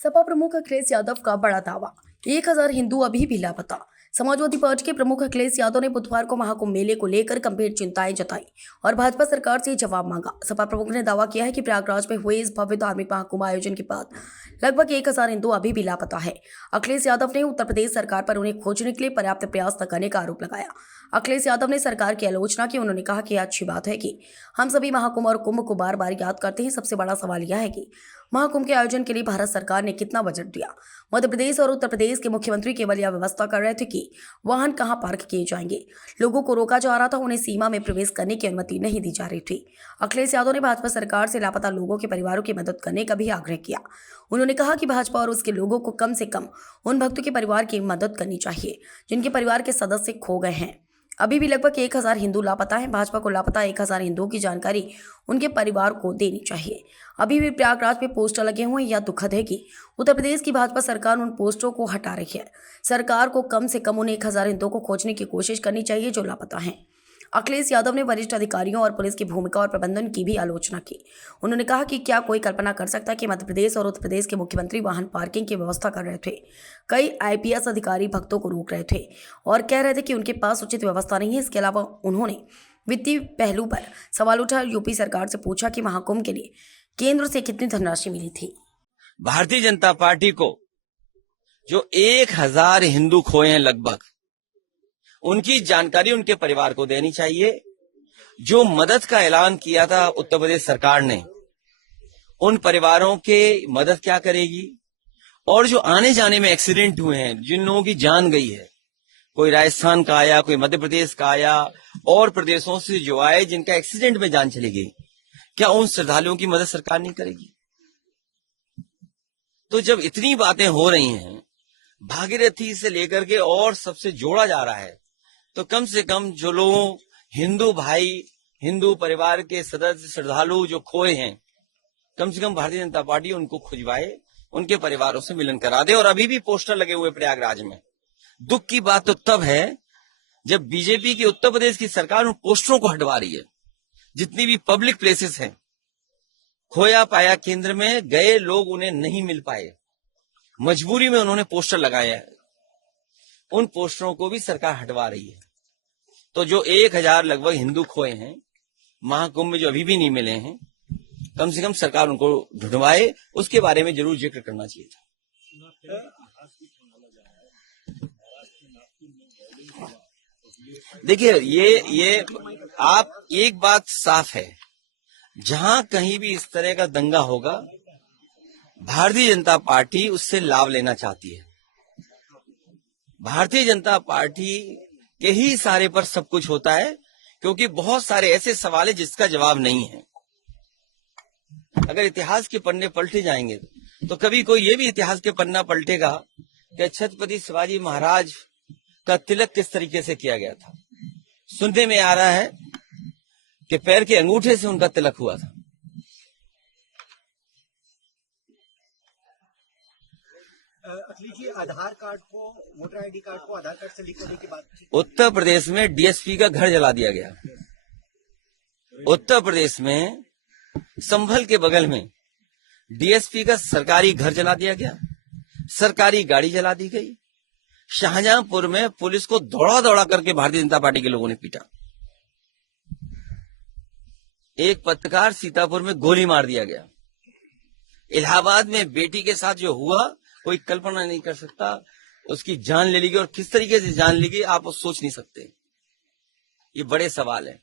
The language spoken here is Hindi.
सपा प्रमुख अखिलेश यादव का बड़ा दावा, 1000 हिंदू अभी भी लापता। समाजवादी पार्टी के प्रमुख अखिलेश यादव ने बुधवार को महाकुंभ मेले को लेकर गंभीर चिंताएं जताई और भाजपा सरकार से जवाब मांगा। सपा प्रमुख ने दावा किया है कि प्रयागराज में हुए इस भव्य धार्मिक महाकुंभ आयोजन के बाद लगभग 1000 हिंदू अभी भी लापता है। अखिलेश यादव ने उत्तर प्रदेश सरकार पर उन्हें खोजने के लिए पर्याप्त प्रयास न करने का आरोप लगाया। अखिलेश यादव ने सरकार की आलोचना की। उन्होंने कहा कि यह अच्छी बात है कि हम सभी महाकुंभ और कुंभ को बार बार याद करते हैं। सबसे बड़ा सवाल यह है कि महाकुंभ के आयोजन के लिए भारत सरकार ने कितना बजट दिया। मध्य प्रदेश और उत्तर प्रदेश के मुख्यमंत्री केवल यह व्यवस्था कर रहे थे कि वाहन कहां पार्क किए जाएंगे। लोगों को रोका जा रहा था, उन्हें सीमा में प्रवेश करने की अनुमति नहीं दी जा रही थी। अखिलेश यादव ने भाजपा सरकार से लापता लोगों के परिवारों की मदद करने का भी आग्रह किया। उन्होंने कहा कि भाजपा और उसके लोगों को कम से कम उन भक्तों के परिवार की मदद करनी चाहिए जिनके परिवार के सदस्य खो गए हैं। अभी भी लगभग 1000 हिंदू लापता हैं। भाजपा को लापता 1000 हिंदुओं की जानकारी उनके परिवार को देनी चाहिए। अभी भी प्रयागराज पे पोस्टर लगे हुए हैं। यह दुखद है कि उत्तर प्रदेश की भाजपा सरकार उन पोस्टरों को हटा रही है। सरकार को कम से कम उन 1000 हिंदुओं को खोजने की कोशिश करनी चाहिए जो लापता हैं। अखिलेश यादव ने वरिष्ठ अधिकारियों और पुलिस की भूमिका और प्रबंधन की भी आलोचना की। उन्होंने कहा कि क्या कोई कल्पना कर सकता है कि मध्य प्रदेश और उत्तर प्रदेश के मुख्यमंत्री वाहन पार्किंग की व्यवस्था कर रहे थे। कई आईपीएस अधिकारी भक्तों को रोक रहे थे और कह रहे थे कि उनके पास उचित व्यवस्था नहीं है। इसके अलावा उन्होंने वित्तीय पहलू पर सवाल उठा। यूपी सरकार से पूछा कि महाकुंभ के लिए केंद्र से कितनी धनराशि मिली थी। भारतीय जनता पार्टी को जो 1000 हिंदू खोए हैं लगभग, उनकी जानकारी उनके परिवार को देनी चाहिए। जो मदद का ऐलान किया था उत्तर प्रदेश सरकार ने, उन परिवारों के मदद क्या करेगी। और जो आने जाने में एक्सीडेंट हुए हैं, जिन लोगों की जान गई है, कोई राजस्थान का आया, कोई मध्य प्रदेश का आया और प्रदेशों से जो आए जिनका एक्सीडेंट में जान चली गई, क्या उन श्रद्धालुओं की मदद सरकार नहीं करेगी। तो जब इतनी बातें हो रही हैं, भागीरथी से लेकर के और सबसे जोड़ा जा रहा है, तो कम से कम जो लोग हिंदू भाई, हिंदू परिवार के सदस्य, श्रद्धालु जो खोए हैं, कम से कम भारतीय जनता पार्टी उनको खुजवाए, उनके परिवारों से मिलन करा दे। और अभी भी पोस्टर लगे हुए प्रयागराज में। दुख की बात तो तब है जब बीजेपी की उत्तर प्रदेश की सरकार उन पोस्टरों को हटवा रही है। जितनी भी पब्लिक प्लेसेस हैं, खोया पाया केंद्र में गए लोग उन्हें नहीं मिल पाए, मजबूरी में उन्होंने पोस्टर लगाए हैं। उन पोस्टरों को भी सरकार हटवा रही है। तो जो 1000 लगभग हिंदू खोए हैं महाकुंभ में, जो अभी भी नहीं मिले हैं, कम से कम सरकार उनको ढूंढवाए। उसके बारे में जरूर जिक्र करना चाहिए था। देखिए, ये आप एक बात साफ है, जहां कहीं भी इस तरह का दंगा होगा, भारतीय जनता पार्टी उससे लाभ लेना चाहती है। भारतीय जनता पार्टी के ही इशारे पर सब कुछ होता है, क्योंकि बहुत सारे ऐसे सवाल है जिसका जवाब नहीं है। अगर इतिहास के पन्ने पलटे जाएंगे तो कभी कोई ये भी इतिहास के पन्ना पलटेगा कि छत्रपति शिवाजी महाराज का तिलक किस तरीके से किया गया था। सुनने में आ रहा है कि पैर के अंगूठे से उनका तिलक हुआ था। अखिलेश जी, आधार कार्ड को, वोटर आईडी कार्ड को आधार कार्ड से लिंक करने की बात। उत्तर प्रदेश में डीएसपी का घर जला दिया गया। उत्तर प्रदेश में संभल के बगल में डीएसपी का सरकारी घर जला दिया गया, सरकारी गाड़ी जला दी गई। शाहजहांपुर में पुलिस को दौड़ा दौड़ा करके भारतीय जनता पार्टी के लोगों ने पीटा। एक पत्रकार सीतापुर में गोली मार दिया गया। इलाहाबाद में बेटी के साथ जो हुआ, कोई कल्पना नहीं कर सकता। उसकी जान ले ली गई, और किस तरीके से जान ली गई आप सोच नहीं सकते। ये बड़े सवाल है।